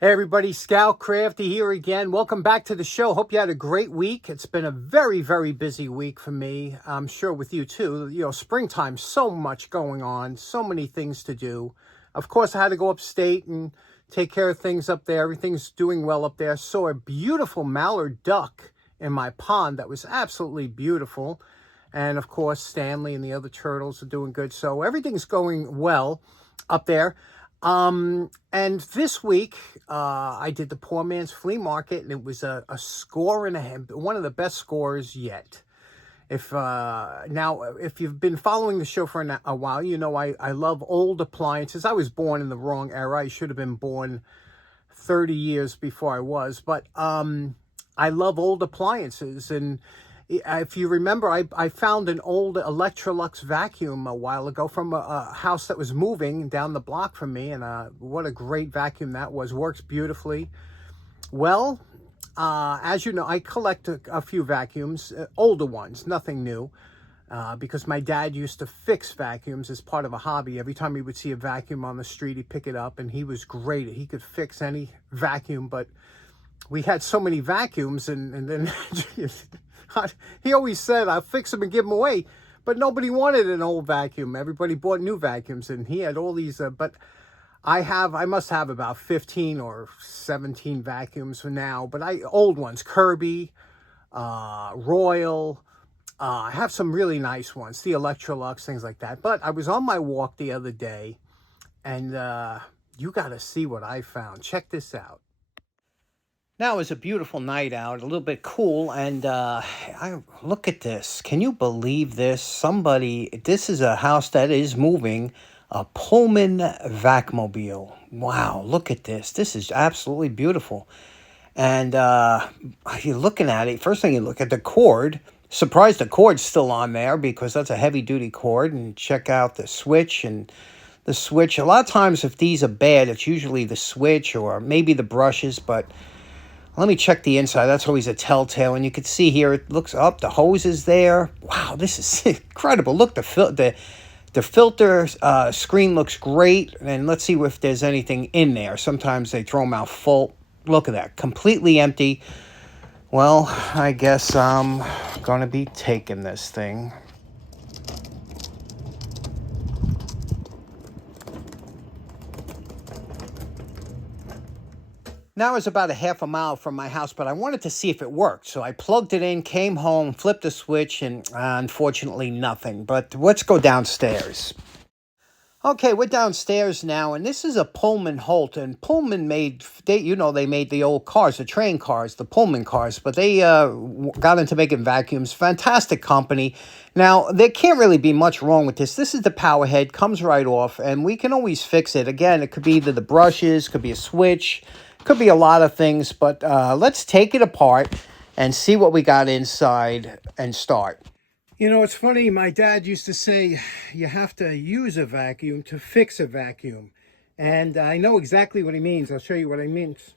Hey everybody, Scout Crafty here again. Welcome back to the show. Hope you had a great week. It's been a very, very busy week for me. I'm sure with you too. You know, springtime, so much going on, so many things to do. Of course, I had to go upstate and take care of things up there. Everything's doing well up there. Saw a beautiful mallard duck in my pond that was absolutely beautiful. And of course, Stanley and the other turtles are doing good. So everything's going well up there. And this week, I did the poor man's flea market, and it was a score and a half, one of the best scores yet. If you've been following the show for a while, you know I love old appliances. I was born in the wrong era. I should have been born 30 years before I was, but I love old appliances. And if you remember, I found an old Electrolux vacuum a while ago from a house that was moving down the block from me, and what a great vacuum that was. Works beautifully. Well, as you know, I collect a few vacuums, older ones, nothing new, because my dad used to fix vacuums as part of a hobby. Every time he would see a vacuum on the street, he'd pick it up, and he was great. He could fix any vacuum, but we had so many vacuums, and then he always said, I'll fix them and give them away. But nobody wanted an old vacuum. Everybody bought new vacuums, and he had all these, but I must have about 15 or 17 vacuums for now, but old ones, Kirby, Royal, I have some really nice ones, the Electrolux, things like that. But I was on my walk the other day, and you got to see what I found. Check this out. Now it was a beautiful night out, a little bit cool, and look at this. Can you believe this? This is a house that is moving, a Pullman VACMOBILE. Wow, look at this. This is absolutely beautiful. And you're looking at it, first thing you look at the cord. Surprised the cord's still on there because that's a heavy-duty cord. And check out the switch and the switch. A lot of times if these are bad, it's usually the switch or maybe the brushes, but let me check the inside. That's always a telltale. And you can see here, it looks up. The hose is there. Wow, this is incredible. Look, the filter screen looks great. And let's see if there's anything in there. Sometimes they throw them out full. Look at that. Completely empty. Well, I guess I'm going to be taking this thing. Now it's about a half a mile from my house, but I wanted to see if it worked. So I plugged it in, came home, flipped the switch, and unfortunately nothing. But let's go downstairs. Okay, we're downstairs now, and this is a Pullman-Holt. And Pullman made the old cars, the train cars, the Pullman cars, but they got into making vacuums. Fantastic company. Now, there can't really be much wrong with this. This is the power head, comes right off, and we can always fix it. Again, it could be either the brushes, could be a switch, could be a lot of things, but let's take it apart and see what we got inside and start. You know, it's funny, my dad used to say, you have to use a vacuum to fix a vacuum. And I know exactly what he means. I'll show you what he means.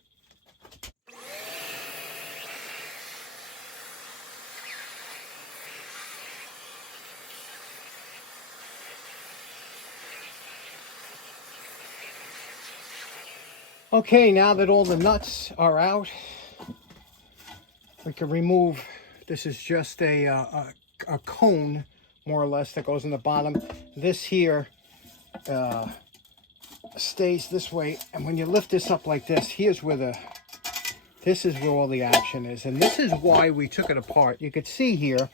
Okay, now that all the nuts are out, we can remove, this is just a cone, more or less, that goes in the bottom. This here stays this way, and when you lift this up like this, this is where all the action is, and this is why we took it apart. You could see here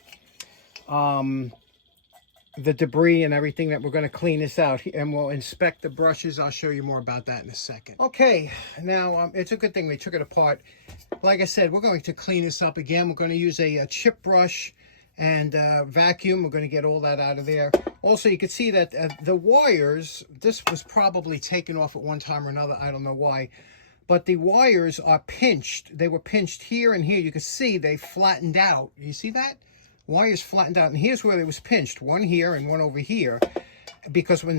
the debris and everything that we're going to clean this out, and we'll inspect the brushes. I'll show you more about that in a second. Okay, now it's a good thing we took it apart. Like I said, we're going to clean this up again. We're going to use a chip brush and vacuum. We're going to get all that out of there. Also, you can see that the wires, this was probably taken off at one time or another. I don't know why, but the wires are pinched. They were pinched here and here. You can see they flattened out. You see that? Wires flattened out, and here's where it was pinched, one here and one over here, because when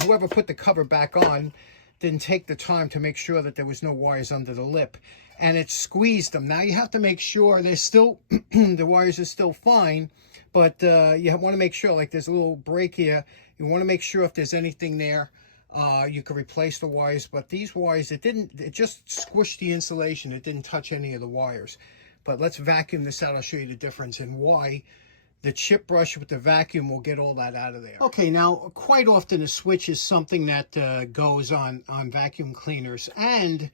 whoever put the cover back on didn't take the time to make sure that there was no wires under the lip, and it squeezed them. Now you have to make sure they're still the wires are still fine, but you want to make sure, like there's a little break here, you want to make sure if there's anything there You could replace the wires, but these wires, it just squished the insulation. It didn't touch any of the wires. But let's vacuum this out. I'll show you the difference and why the chip brush with the vacuum will get all that out of there. Okay, now quite often a switch is something that goes on vacuum cleaners, and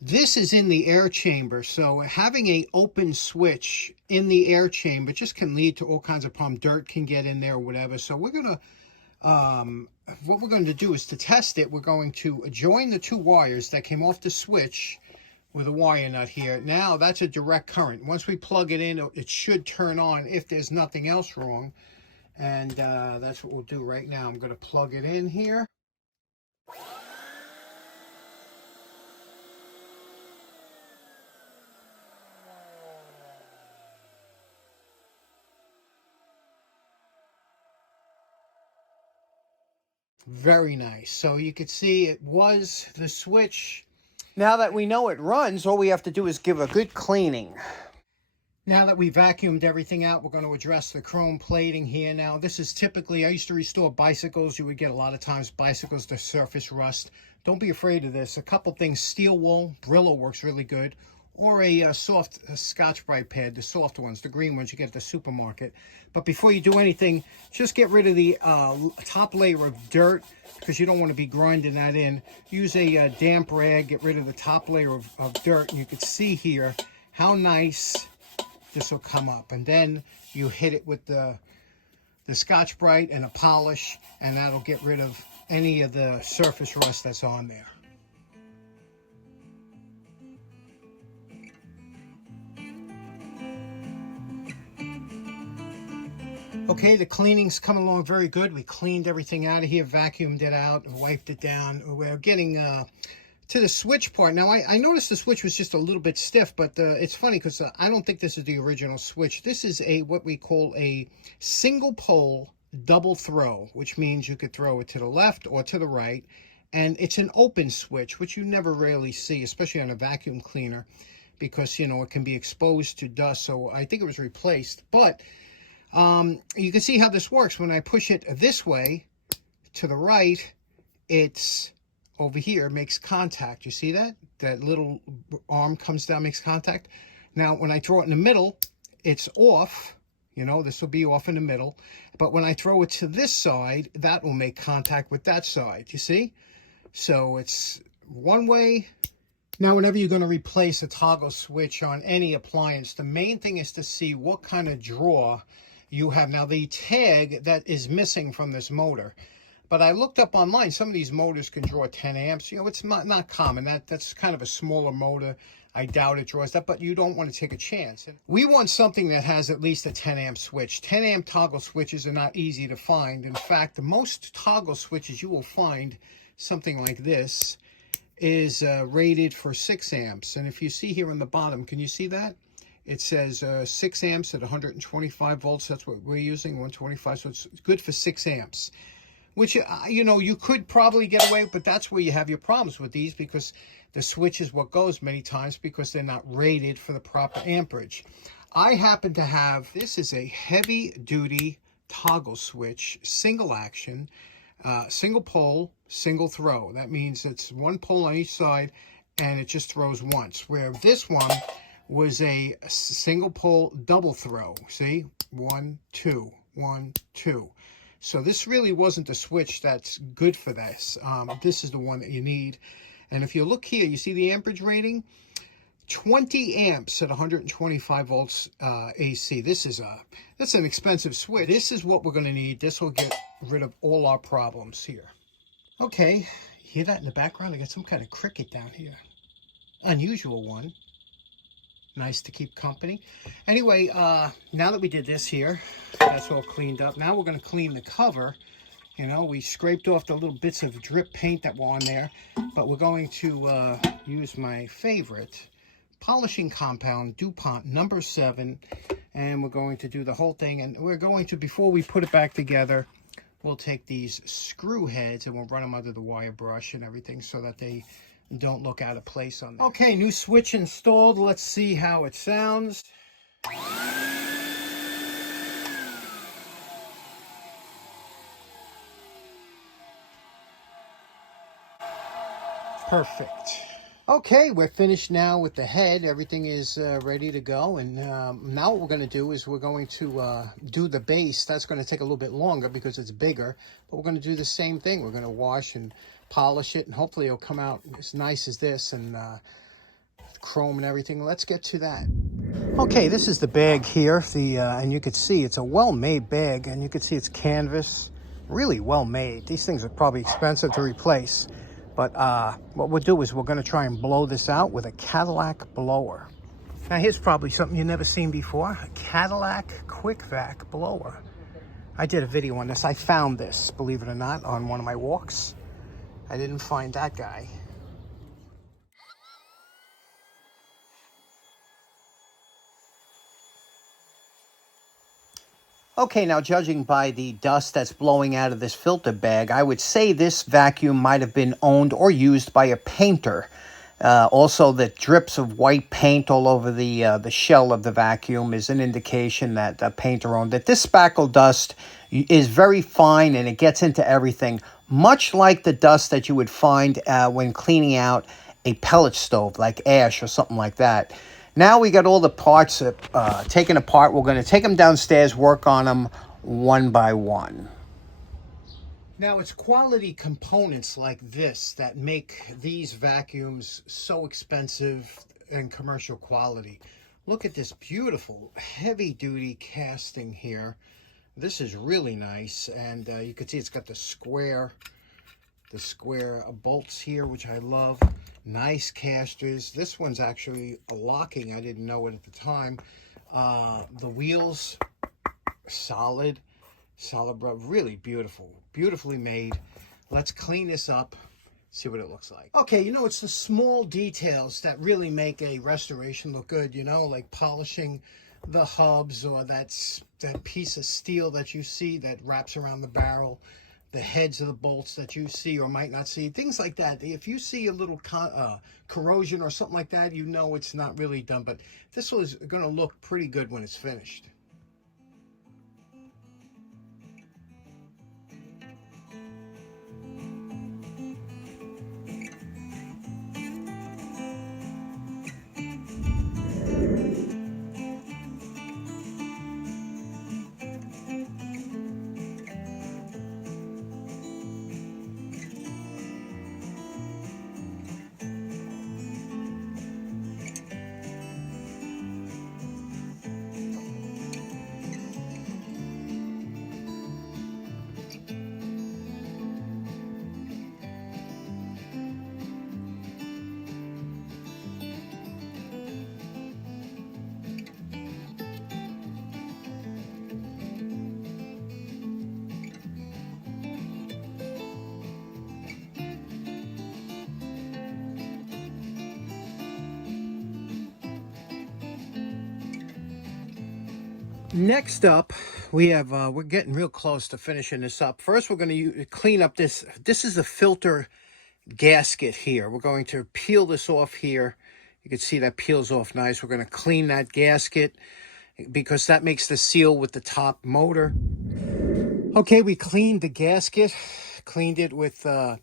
this is in the air chamber, so having a open switch in the air chamber just can lead to all kinds of problems. Dirt can get in there or whatever. So we're gonna what we're going to do is, to test it, we're going to join the two wires that came off the switch with a wire nut here. Now that's a direct current. Once we plug it in, it should turn on if there's nothing else wrong. And that's what we'll do right now. I'm going to plug it in here. Very nice. So you could see it was the switch. Now that we know it runs, all we have to do is give a good cleaning. Now that we vacuumed everything out, we're going to address the chrome plating here. Now, this is typically, I used to restore bicycles. You would get a lot of times bicycles, the surface rust. Don't be afraid of this. A couple things: steel wool, Brillo works really good, or a soft Scotch-Brite pad, the soft ones, the green ones you get at the supermarket. But before you do anything, just get rid of the top layer of dirt, because you don't want to be grinding that in. Use a damp rag, get rid of the top layer of dirt, and you can see here how nice this will come up. And then you hit it with the Scotch-Brite and a polish, and that'll get rid of any of the surface rust that's on there. Okay, the cleaning's coming along very good. We cleaned everything out of here, vacuumed it out, wiped it down. We're getting to the switch part. Now, I noticed the switch was just a little bit stiff, but it's funny because I don't think this is the original switch. This is what we call a single pole double throw, which means you could throw it to the left or to the right. And it's an open switch, which you never really see, especially on a vacuum cleaner, because, you know, it can be exposed to dust. So I think it was replaced. But you can see how this works. When I push it this way to the right, it's over here, makes contact. You see that? That little arm comes down, makes contact. Now, when I throw it in the middle, it's off. You know, this will be off in the middle. But when I throw it to this side, that will make contact with that side. You see? So it's one way. Now, whenever you're going to replace a toggle switch on any appliance, the main thing is to see what kind of draw you have. Now, the tag that is missing from this motor, but I looked up online, some of these motors can draw 10 amps. You know, it's not common. That's kind of a smaller motor. I doubt it draws that, but you don't want to take a chance. We want something that has at least a 10 amp switch. 10 amp toggle switches are not easy to find. In fact, the most toggle switches you will find, something like this, is rated for 6 amps. And if you see here on the bottom, can you see that? It says 6 amps at 125 volts. That's what we're using, 125. So it's good for 6 amps. Which, you know, you could probably get away with, but that's where you have your problems with these, because the switch is what goes many times because they're not rated for the proper amperage. I happen to have, this is a heavy duty toggle switch, single action, single pole, single throw. That means it's one pole on each side and it just throws once, where this one was a single pole double throw. See, 1, 2, 1, 2. So this really wasn't the switch that's good for this. This is the one that you need. And if you look here, you see the amperage rating? 20 amps at 125 volts AC. That's an expensive switch. This is what we're going to need. This will get rid of all our problems here. Okay, hear that in the background? I got some kind of cricket down here. Unusual one. Nice to keep company. Anyway, now that we did this here, that's all cleaned up. Now we're going to clean the cover. You know, we scraped off the little bits of drip paint that were on there, but we're going to use my favorite polishing compound, DuPont number 7, and we're going to do the whole thing. And we're going to, before we put it back together, we'll take these screw heads and we'll run them under the wire brush and everything so that they don't look out of place on there. Okay, new switch installed. Let's see how it sounds. Perfect. Okay, we're finished now with the head. Everything is ready to go. And now what we're going to do is we're going to do the base. That's going to take a little bit longer because it's bigger. But we're going to do the same thing. We're going to wash and polish it. And hopefully it'll come out as nice as this. And chrome and everything. Let's get to that. Okay, this is the bag here. And you can see it's a well-made bag. And you can see it's canvas. Really well made. These things are probably expensive to replace. But what we'll do is we're going to try and blow this out with a Cadillac blower. Now here's probably something you've never seen before. A Cadillac quick vac blower. I did a video on this. I found this, believe it or not, on one of my walks. I didn't find that guy. Okay, now judging by the dust that's blowing out of this filter bag, I would say this vacuum might have been owned or used by a painter. Also, the drips of white paint all over the shell of the vacuum is an indication that a painter owned it. This spackle dust is very fine and it gets into everything, much like the dust that you would find when cleaning out a pellet stove, like ash or something like that. Now we got all the parts taken apart. We're going to take them downstairs, work on them one by one. Now it's quality components like this that make these vacuums so expensive and commercial quality. Look at this beautiful heavy-duty casting here. This is really nice, and you can see it's got the square bolts here, which I love. Nice casters. This one's actually a locking. I didn't know it at the time. The wheels, solid, really beautiful, beautifully made. Let's clean this up, see what it looks like. Okay, you know, it's the small details that really make a restoration look good, you know, like polishing the hubs or that piece of steel that you see that wraps around the barrel, the heads of the bolts that you see or might not see, things like that. If you see a little corrosion or something like that, you know it's not really done, but this was going to look pretty good when it's finished. Next up, we have, we're getting real close to finishing this up. First, we're going to clean up this. This is the filter gasket here. We're going to peel this off here. You can see that peels off nice. We're going to clean that gasket because that makes the seal with the top motor. Okay, we cleaned the gasket, cleaned it with a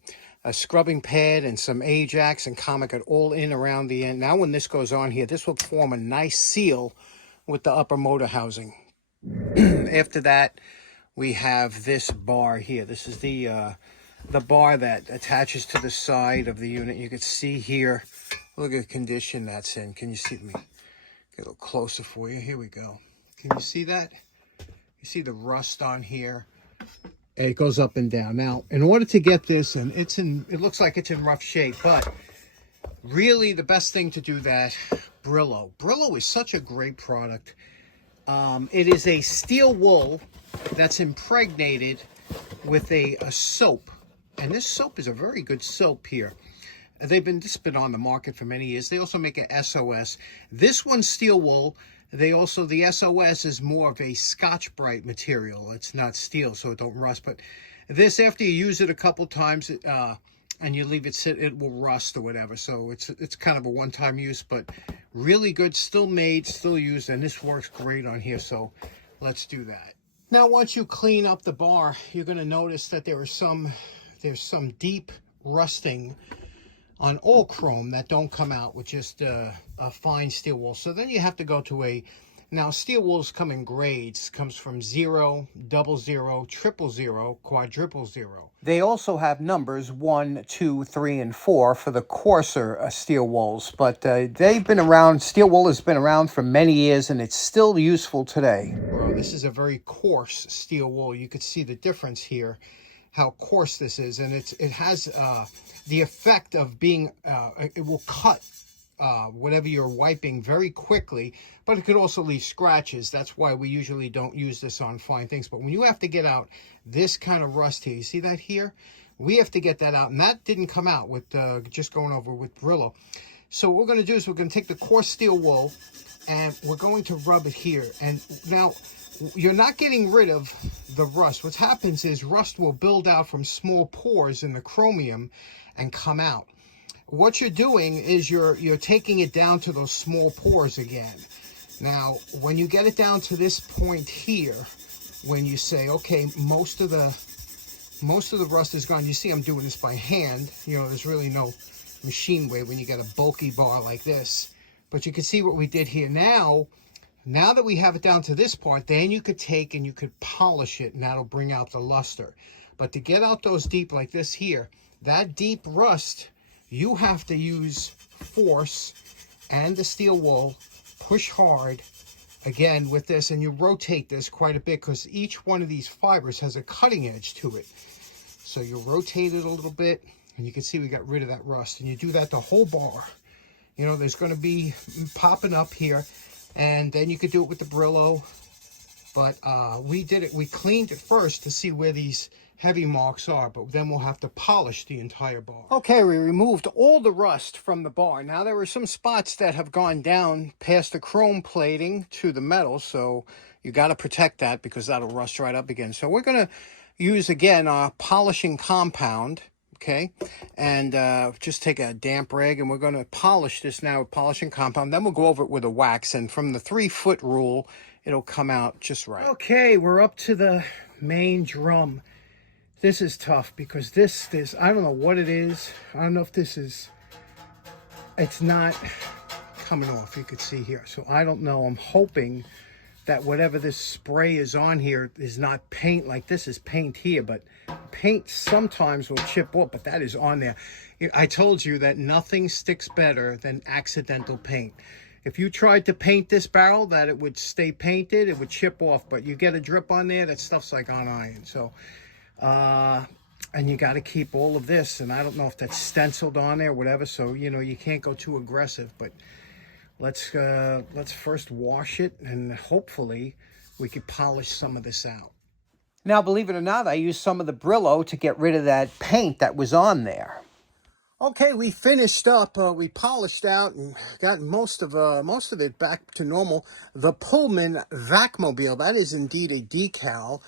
scrubbing pad and some Ajax and Comic it all in around the end. Now when this goes on here, this will form a nice seal with the upper motor housing. After that, we have this bar here. This is the bar that attaches to the side of the unit. You can see here, look at the condition that's in. Can you see me? Get a little closer for you. Here we go. Can you see that? You see the rust on here? It goes up and down. Now, in order to get this, and it looks like it's in rough shape, but really the best thing to do that, Brillo. Brillo is such a great product. It is a steel wool that's impregnated with a soap. And this soap is a very good soap here. This has been on the market for many years. They also make an SOS. This one's steel wool. The SOS is more of a Scotch-Brite material. It's not steel, so it don't rust. But this, after you use it a couple times and you leave it sit, it will rust or whatever. So it's kind of a one-time use, but really good, still made, still used, and this works great on here. So let's do that. Now, once you clean up the bar, you're going to notice that there's some deep rusting on all chrome that don't come out with just a fine steel wool. So then you have to go to now steel wools come in grades, comes from 0, 00, 000, quadruple 0. They also have numbers 1, 2, 3, and 4 for the coarser steel wools, but they've been around. Steel wool has been around for many years, and it's still useful today. Well, this is a very coarse steel wool. You could see the difference here, how coarse this is, and it has the effect of being, it will cut whatever you're wiping very quickly, but it could also leave scratches. That's why we usually don't use this on fine things. But when you have to get out this kind of rust here, you see that here? We have to get that out, and that didn't come out with just going over with Brillo. So what we're going to do is we're going to take the coarse steel wool, and we're going to rub it here. And now, you're not getting rid of the rust. What happens is rust will build out from small pores in the chromium and come out. What you're doing is you're taking it down to those small pores again. Now, when you get it down to this point here, when you say, okay, most of the rust is gone. You see I'm doing this by hand. You know, there's really no machine way when you got a bulky bar like this. But you can see what we did here. Now that we have it down to this part, then you could take and you could polish it, and that'll bring out the luster. But to get out those deep like this here, that deep rust, you have to use force and the steel wool, push hard again with this, and you rotate this quite a bit because each one of these fibers has a cutting edge to it. So you rotate it a little bit, and you can see we got rid of that rust. And you do that the whole bar. You know, there's going to be popping up here, and then you could do it with the Brillo. But we did it, we cleaned it first to see where these heavy marks are, but then we'll have to polish the entire bar. Okay, we removed all the rust from the bar. Now there were some spots that have gone down past the chrome plating to the metal, so you got to protect that because that'll rust right up again. So we're going to use again our polishing compound, okay, and just take a damp rag, and we're going to polish this now with polishing compound. Then we'll go over it with a wax, and from the 3-foot rule, it'll come out just right. Okay, we're up to the main drum. This is tough because this, I don't know what it is. I don't know if this is, it's not coming off, you could see here. So I don't know, I'm hoping that whatever this spray is on here is not paint. Like this is paint here, but paint sometimes will chip off, but that is on there. I told you that nothing sticks better than accidental paint. If you tried to paint this barrel, that it would stay painted, it would chip off, but you get a drip on there, that stuff's like on iron. So and you got to keep all of this, and I don't know if that's stenciled on there or whatever, so you know you can't go too aggressive. But let's first wash it, and hopefully we could polish some of this out. Now, believe it or not, I used some of the Brillo to get rid of that paint that was on there. Okay, we finished up. We polished out and got most of it back to normal. The Pullman VACMOBILE, that is indeed a decal.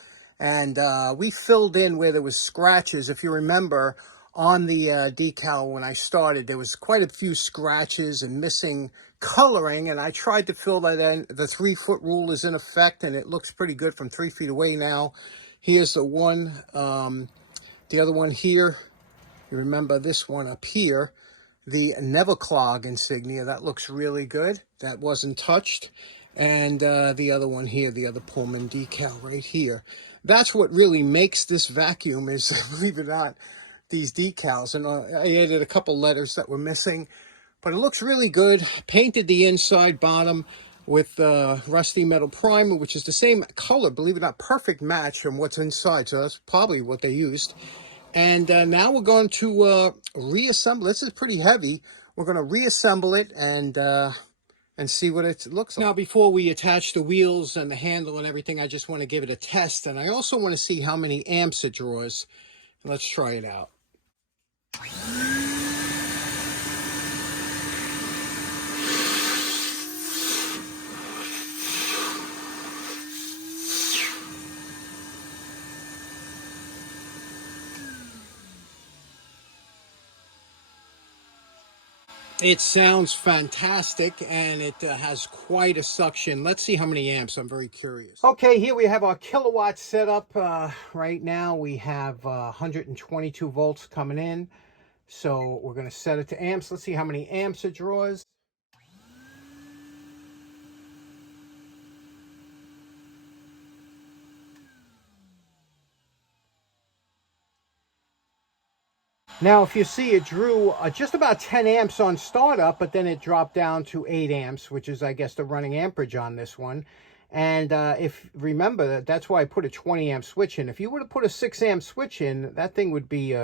And we filled in where there was scratches. If you remember, on the decal when I started, there was quite a few scratches and missing coloring, and I tried to fill that in. The 3-foot rule is in effect, and it looks pretty good from 3 feet away now. Here's the one, the other one here. You remember this one up here, the Never Clog insignia. That looks really good. That wasn't touched. And the other one here, the other Pullman decal right here. That's what really makes this vacuum is, believe it or not, these decals. And I added a couple letters that were missing, but it looks really good. Painted the inside bottom with rusty metal primer, which is the same color, believe it or not, perfect match from what's inside. So that's probably what they used. And now we're going to reassemble. This is pretty heavy. We're going to reassemble it and see what it looks like. Now, before we attach the wheels and the handle and everything, I just want to give it a test. And I also want to see how many amps it draws. Let's try it out. It sounds fantastic, and it has quite a suction. Let's see how many amps. I'm very curious. Okay, here we have our kilowatt set up. Right now we have 122 volts coming in, So we're going to set it to amps. Let's see how many amps it draws. Now, if you see, it drew just about 10 amps on startup, but then it dropped down to 8 amps, which is, I guess, the running amperage on this one. And if remember, that's why I put a 20 amp switch in. If you would have put a 6 amp switch in, that thing would be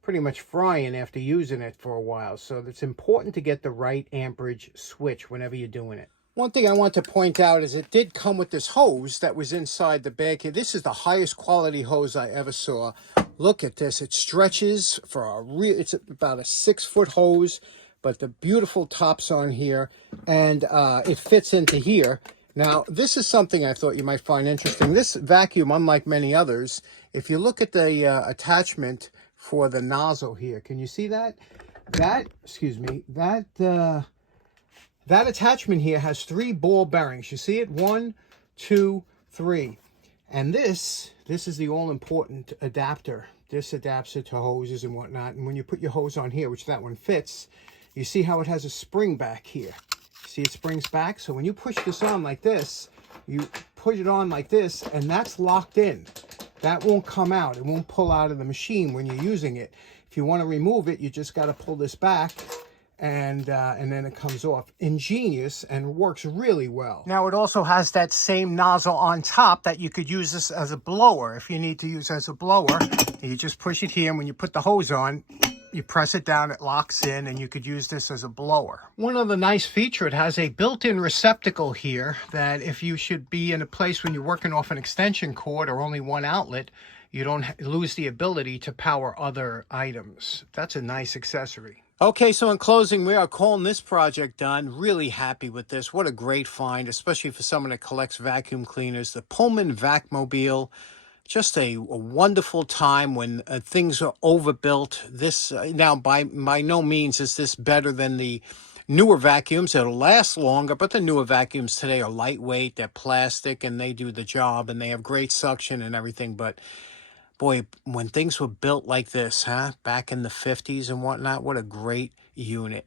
pretty much frying after using it for a while. So it's important to get the right amperage switch whenever you're doing it. One thing I want to point out is it did come with this hose that was inside the bag here. This is the highest quality hose I ever saw. Look at this. It stretches for a real, it's about a 6-foot hose, but the beautiful tops on here, and it fits into here. Now, this is something I thought you might find interesting. This vacuum, unlike many others, if you look at the attachment for the nozzle here, can you see that? That attachment here has 3 ball bearings. You see it? 1, 2, 3. And this is the all-important adapter. This adapts it to hoses and whatnot. And when you put your hose on here, which that one fits, you see how it has a spring back here. See, it springs back. So when you push this on like this, you put it on like this, and that's locked in. That won't come out. It won't pull out of the machine when you're using it. If you want to remove it, you just got to pull this back, and then it comes off. Ingenious and works really well. Now, it also has that same nozzle on top that you could use this as a blower. If you need to use as a blower, you just push it here, and when you put the hose on, you press it down, it locks in, and you could use this as a blower. One other nice feature, it has a built-in receptacle here that if you should be in a place when you're working off an extension cord or only one outlet, you don't lose the ability to power other items. That's a nice accessory. Okay, so in closing, we are calling this project done. Really happy with this. What a great find, especially for someone that collects vacuum cleaners. The Pullman VACMOBILE. Just a wonderful time when things are overbuilt. This now, by no means is this better than the newer vacuums. It'll last longer, but the newer vacuums today are lightweight, they're plastic, and they do the job, and they have great suction and everything. But boy, when things were built like this, back in the 50s and whatnot, what a great unit.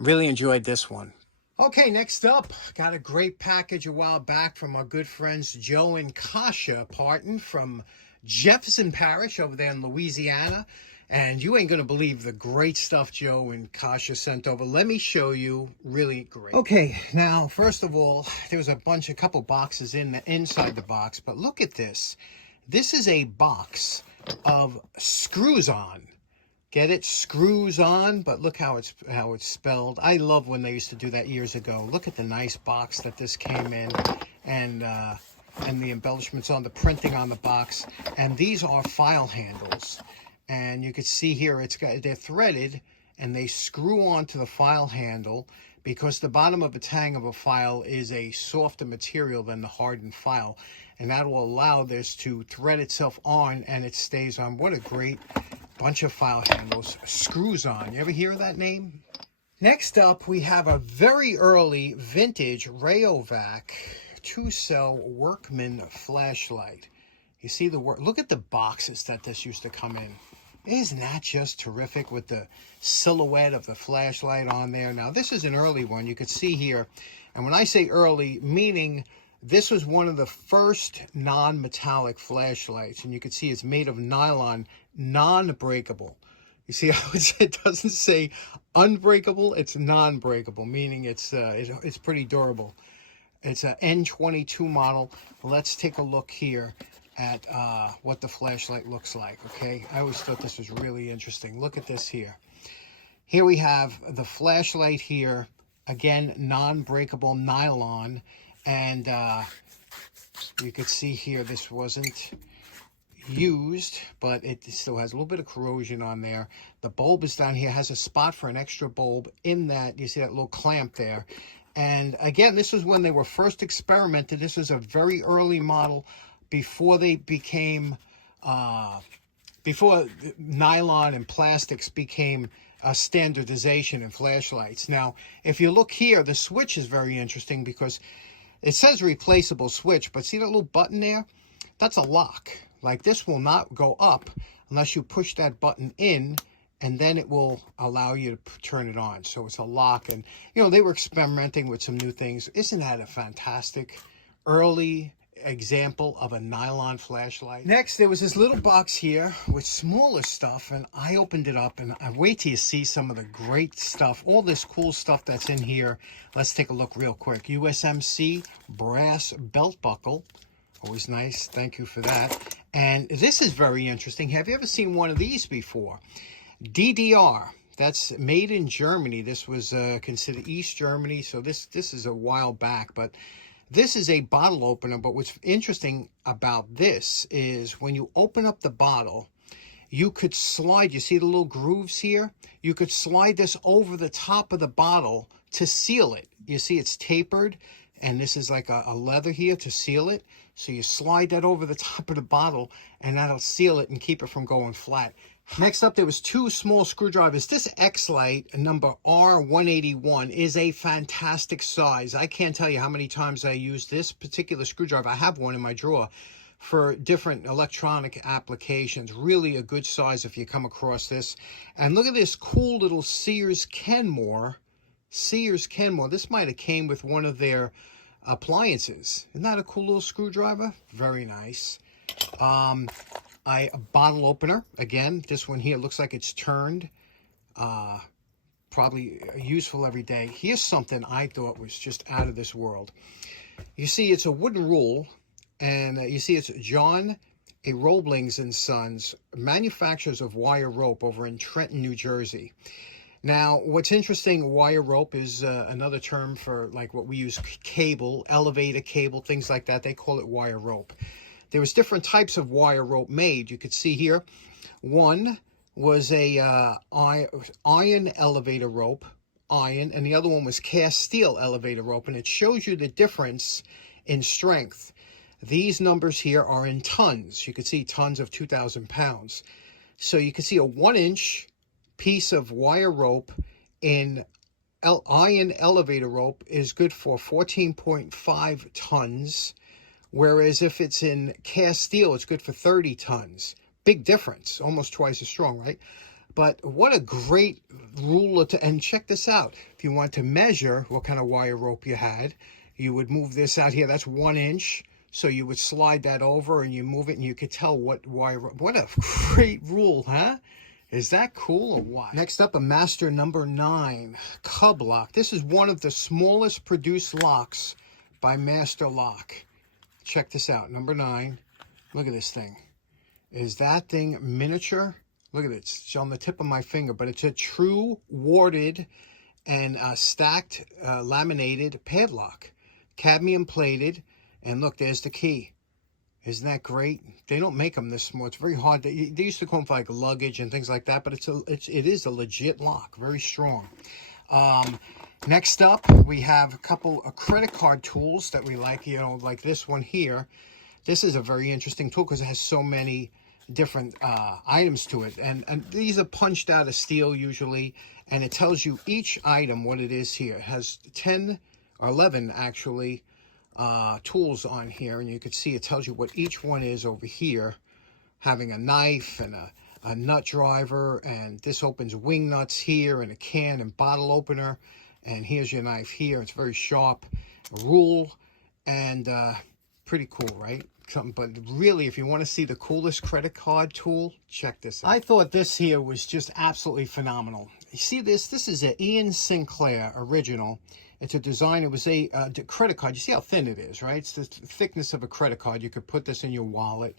Really enjoyed this one. Okay, next up, got a great package a while back from our good friends Joe and Kasia Parton from Jefferson Parish over there in Louisiana. And you ain't going to believe the great stuff Joe and Kasia sent over. Let me show you. Really great. Okay, now, first of all, there's a couple boxes inside the box. But look at this. This is a box of screws-on. Get it? Screws on, but look how it's spelled. I love when they used to do that years ago. Look at the nice box that this came in, and the embellishments on the printing on the box. And these are file handles, and you can see here they're threaded, and they screw onto the file handle because the bottom of the tang of a file is a softer material than the hardened file, and that will allow this to thread itself on, and it stays on. What a great bunch of file handles. Screws on. You ever hear of that name? Next up, we have a very early vintage Rayovac 2-cell Workman flashlight. You see the work? Look at the boxes that this used to come in. Isn't that just terrific with the silhouette of the flashlight on there? Now, this is an early one. You could see here, and when I say early, meaning this was one of the first non-metallic flashlights, and you can see it's made of nylon, non-breakable. You see how it doesn't say unbreakable, it's non-breakable, meaning it's pretty durable. It's an N22 model. Let's take a look here at what the flashlight looks like, okay? I always thought this was really interesting. Look at this here. Here we have the flashlight here, again, non-breakable nylon. And you could see here this wasn't used, but it still has a little bit of corrosion on there. The bulb is down here, has a spot for an extra bulb in that. You see that little clamp there. And again, this was when they were first experimented. This was a very early model before they became, before nylon and plastics became a standardization in flashlights. Now, if you look here, the switch is very interesting because it says replaceable switch, but see that little button there? That's a lock. Like, this will not go up unless you push that button in, and then it will allow you to turn it on. So it's a lock, and they were experimenting with some new things. Isn't that a fantastic early example of a nylon flashlight? Next, there was this little box here with smaller stuff, and I opened it up, and I wait till you see some of the great stuff, all this cool stuff that's in here. Let's take a look real quick. USMC brass belt buckle, always nice. Thank you for that. And this is very interesting. Have you ever seen one of these before? DDR, that's made in Germany. This was considered East Germany, so this is a while back, but this is a bottle opener. But what's interesting about this is when you open up the bottle, you could slide, you see the little grooves here? You could slide this over the top of the bottle to seal it. You see it's tapered, and this is like a leather here to seal it. So you slide that over the top of the bottle, and that'll seal it and keep it from going flat. Next up, there was two small screwdrivers. This X-Lite number R181 is a fantastic size. I can't tell you how many times I use this particular screwdriver. I have one in my drawer for different electronic applications. Really a good size if you come across this. And look at this cool little Sears Kenmore. Sears Kenmore. This might have came with one of their appliances. Isn't that a cool little screwdriver? Very nice. A bottle opener. Again, this one here looks like it's turned. Probably useful every day. Here's something I thought was just out of this world. You see, it's a wooden rule, and you see it's John A. Roeblings and Sons, manufacturers of wire rope over in Trenton, New Jersey. Now, what's interesting, wire rope is another term for like what we use cable, elevator cable, things like that. They call it wire rope. There was different types of wire rope made. You could see here, one was a iron elevator rope, and the other one was cast steel elevator rope, and it shows you the difference in strength. These numbers here are in tons. You can see tons of 2,000 pounds. So you can see a 1-inch piece of wire rope in iron elevator rope is good for 14.5 tons. Whereas if it's in cast steel, it's good for 30 tons. Big difference, almost twice as strong, right? But what a great rule. And check this out. If you want to measure what kind of wire rope you had, you would move this out here. That's 1 inch. So you would slide that over and you move it and you could tell what wire rope. What a great rule, huh? Is that cool or what? Next up, a Master number 9 Cub lock. This is one of the smallest produced locks by Master Lock. Check this out, number 9. Look at this thing. Is that thing miniature? Look at it. It's on the tip of my finger, but it's a true warded and stacked laminated padlock. Cadmium plated. And look, there's the key. Isn't that great? They don't make them this small. It's very hard. They used to call them for like luggage and things like that, but it is a legit lock. Very strong. Next up, we have a couple of credit card tools that we like, like this one here. This is a very interesting tool because it has so many different items to it. And these are punched out of steel usually, and it tells you each item what it is here. It has 10 or 11 actually tools on here, and you can see it tells you what each one is over here, having a knife and a nut driver, and this opens wing nuts here, and a can and bottle opener. And here's your knife here. It's very sharp. A rule, and pretty cool, right? But really, if you want to see the coolest credit card tool, check this out. I thought this here was just absolutely phenomenal. You see this? This is an Ian Sinclair original. It's a design. It was a credit card. You see how thin it is, right? It's the thickness of a credit card. You could put this in your wallet.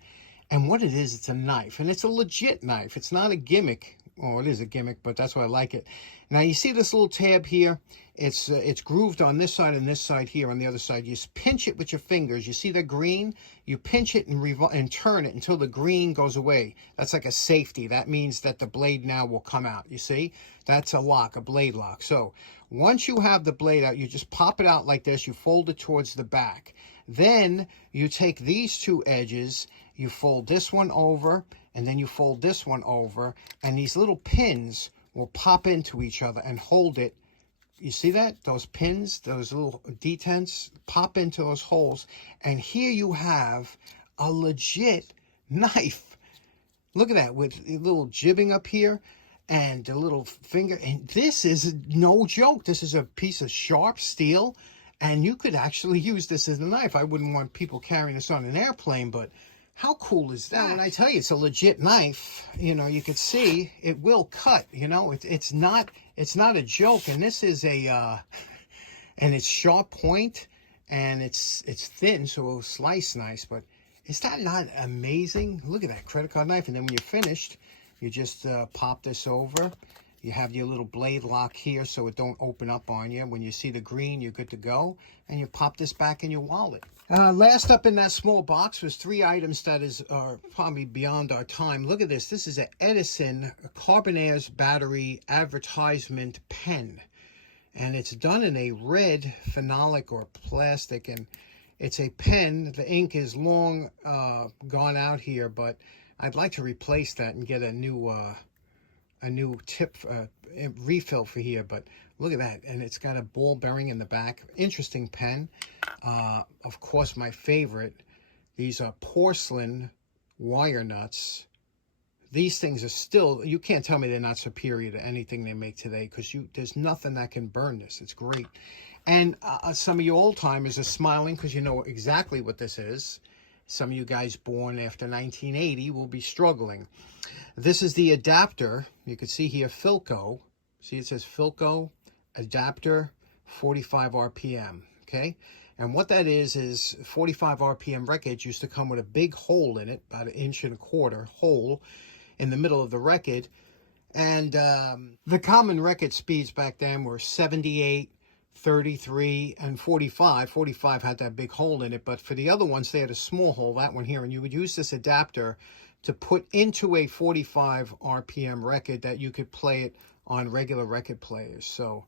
And what it is, it's a knife. And it's a legit knife. It's not a gimmick. Well, it is a gimmick, but that's why I like it. Now, you see this little tab here? It's grooved on this side and this side here on the other side. You just pinch it with your fingers. You see the green? You pinch it and turn it until the green goes away. That's like a safety. That means that the blade now will come out. You see? That's a lock, a blade lock. So once you have the blade out, you just pop it out like this. You fold it towards the back. Then you take these two edges, you fold this one over, and then you fold this one over, and these little pins will pop into each other and hold it. You see that? Those pins, those little detents pop into those holes, and here you have a legit knife. Look at that, with a little jibbing up here. and the little finger. And this is no joke. This is a piece of sharp steel, and you could actually use this as a knife. I wouldn't want people carrying this on an airplane, but how cool is that? When I tell you it's a legit knife, you know, you could see it will cut. You know, it's not a joke. And this is a and it's sharp point, and it's thin, so it'll slice nice. But is that not amazing? Look at that credit card knife. And then when you're finished, you just pop this over. You have your little blade lock here so it don't open up on you. When you see the green, you're good to go. And you pop this back in your wallet. Last up in that small box was 3 items that are probably beyond our time. Look at this. This is an Edison Carbonairs battery advertisement pen. And it's done in a red phenolic or plastic. And it's a pen. The ink is long gone out here, but I'd like to replace that and get a new tip refill for here. But look at that, and it's got a ball bearing in the back. Interesting pen. Of course, my favorite, these are porcelain wire nuts. These things are still, you can't tell me they're not superior to anything they make today, because there's nothing that can burn this. It's great. And some of you old timers are smiling because you know exactly what this is. Some of you guys born after 1980 will be struggling. This is the adapter. You can see here, Philco. See, it says Philco adapter 45 RPM, okay? And what that is 45 RPM records used to come with a big hole in it, about 1.25 inch hole in the middle of the record. And the common record speeds back then were 78, 33, and 45. 45 had that big hole in it, but for the other ones, they had a small hole, that one here. And you would use this adapter to put into a 45 RPM record that you could play it on regular record players. So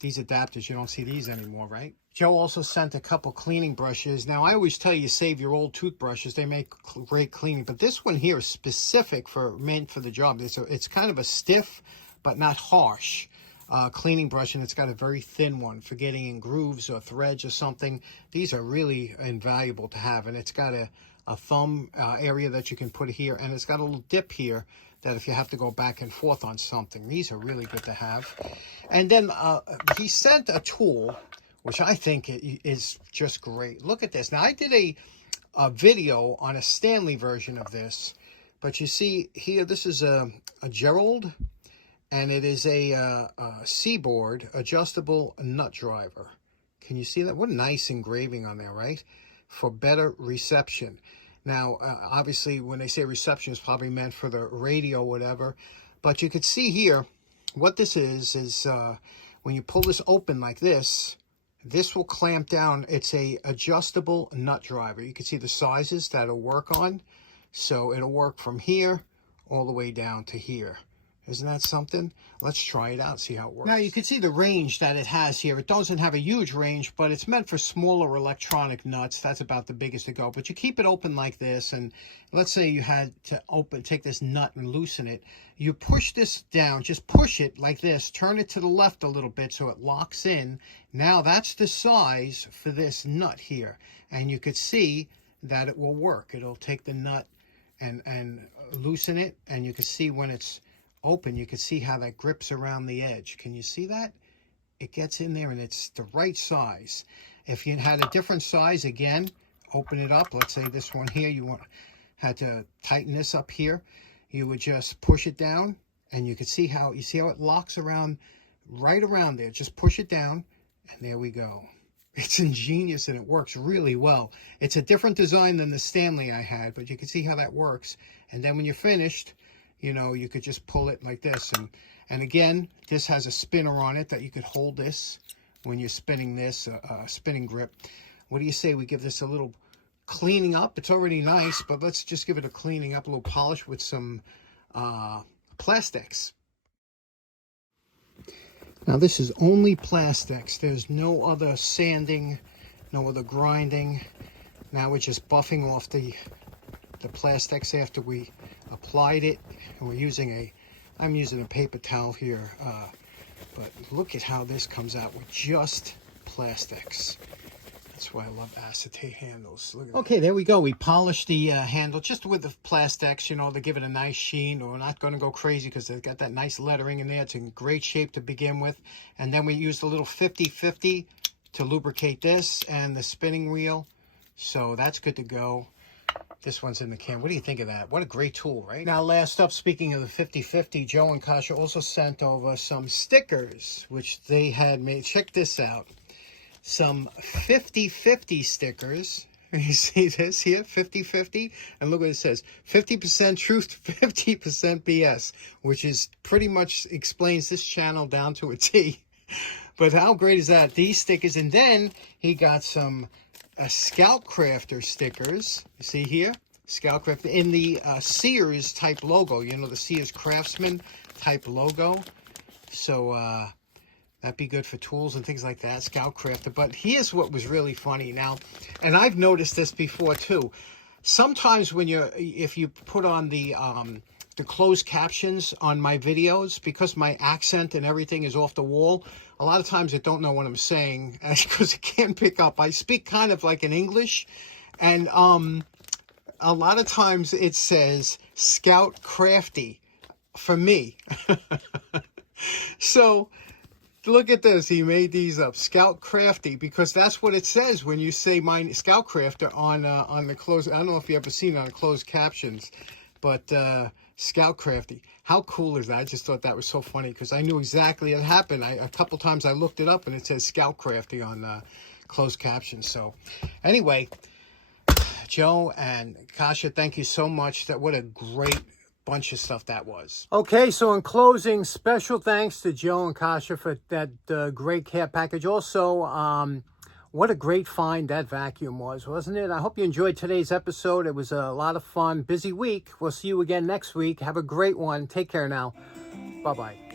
these adapters, you don't see these anymore, right? Joe also sent a couple cleaning brushes. Now, I always tell you, save your old toothbrushes. They make great cleaning. But this one here is specific meant for the job. It's kind of a stiff, but not harsh cleaning brush, and it's got a very thin one for getting in grooves or threads or something. These are really invaluable to have. And it's got a thumb area that you can put here, and it's got a little dip here that if you have to go back and forth on something, these are really good to have. And then he sent a tool, which I think is just great. Look at this. Now, I did a video on a Stanley version of this, but you see here, this is a Gerald, and it is a Seaboard adjustable nut driver. Can you see that? What a nice engraving on there, right? For better reception. Now, obviously, when they say reception, it's probably meant for the radio or whatever. But you could see here, what this is when you pull this open like this will clamp down. It's a adjustable nut driver. You can see the sizes that'll work on. So it'll work from here all the way down to here. Isn't that something? Let's try it out, see how it works. Now, you can see the range that it has here. It doesn't have a huge range, but it's meant for smaller electronic nuts. That's about the biggest to go. But you keep it open like this, and let's say you had to take this nut and loosen it. You push this down, just push it like this, turn it to the left a little bit so it locks in. Now, that's the size for this nut here. And you could see that it will work. It'll take the nut and loosen it, and you can see when it's open, you can see how that grips around the edge. Can you see that? It gets in there and it's the right size. If you had a different size, again, open it up. Let's say this one here, had to tighten this up here. You would just push it down, and you can see how it locks around, right around there. Just push it down, and there we go. It's ingenious, and it works really well. It's a different design than the Stanley I had, but you can see how that works. And then when you're finished, you know, you could just pull it like this. And again, this has a spinner on it that you could hold this when you're spinning this, spinning grip. What do you say we give this a little cleaning up? It's already nice, but let's just give it a cleaning up, a little polish with some plastics. Now, this is only plastics. There's no other sanding, no other grinding. Now we're just buffing off the plastics after we applied it, and I'm using a paper towel here, but look at how this comes out with just plastics. That's why I love acetate handles. Look at okay, there we go. We polished the handle just with the plastics, you know, to give it a nice sheen. We're not going to go crazy because they've got that nice lettering in there. It's in great shape to begin with. And then we used a little 50-50 to lubricate this and the spinning wheel. So that's good to go. This one's in the can. What do you think of that? What a great tool, right? Now, last up, speaking of the 50-50, Joe and Kasia also sent over some stickers, which they had made. Check this out. Some 50-50 stickers. You see this here? 50-50. And look what it says. 50% truth, 50% BS, which is pretty much explains this channel down to a T. But how great is that? These stickers. And then he got some Scout Crafter stickers. You see here? Scout Crafter in the Sears type logo. You know, the Sears Craftsman type logo. So, that'd be good for tools and things like that, Scout Crafter. But here's what was really funny now, and I've noticed this before too. Sometimes when if you put on the closed captions on my videos, because my accent and everything is off the wall, a lot of times I don't know what I'm saying because I can't pick up. I speak kind of like in English, and a lot of times it says Scout Crafty for me. So look at this. He made these up. Scout Crafty, because that's what it says when you say my Scout Crafter on the closed. I don't know if you ever seen it on closed captions, but Scout Crafty. How cool is that? I just thought that was so funny because I knew exactly it happened. A couple times I looked it up and it says Scout Crafty on closed captions. So anyway, Joe and Kasia, thank you so much. What a great bunch of stuff that was. Okay, so in closing, special thanks to Joe and Kasia for that great care package. Also, what a great find that vacuum was, wasn't it? I hope you enjoyed today's episode. It was a lot of fun. Busy week. We'll see you again next week. Have a great one. Take care now. Bye-bye.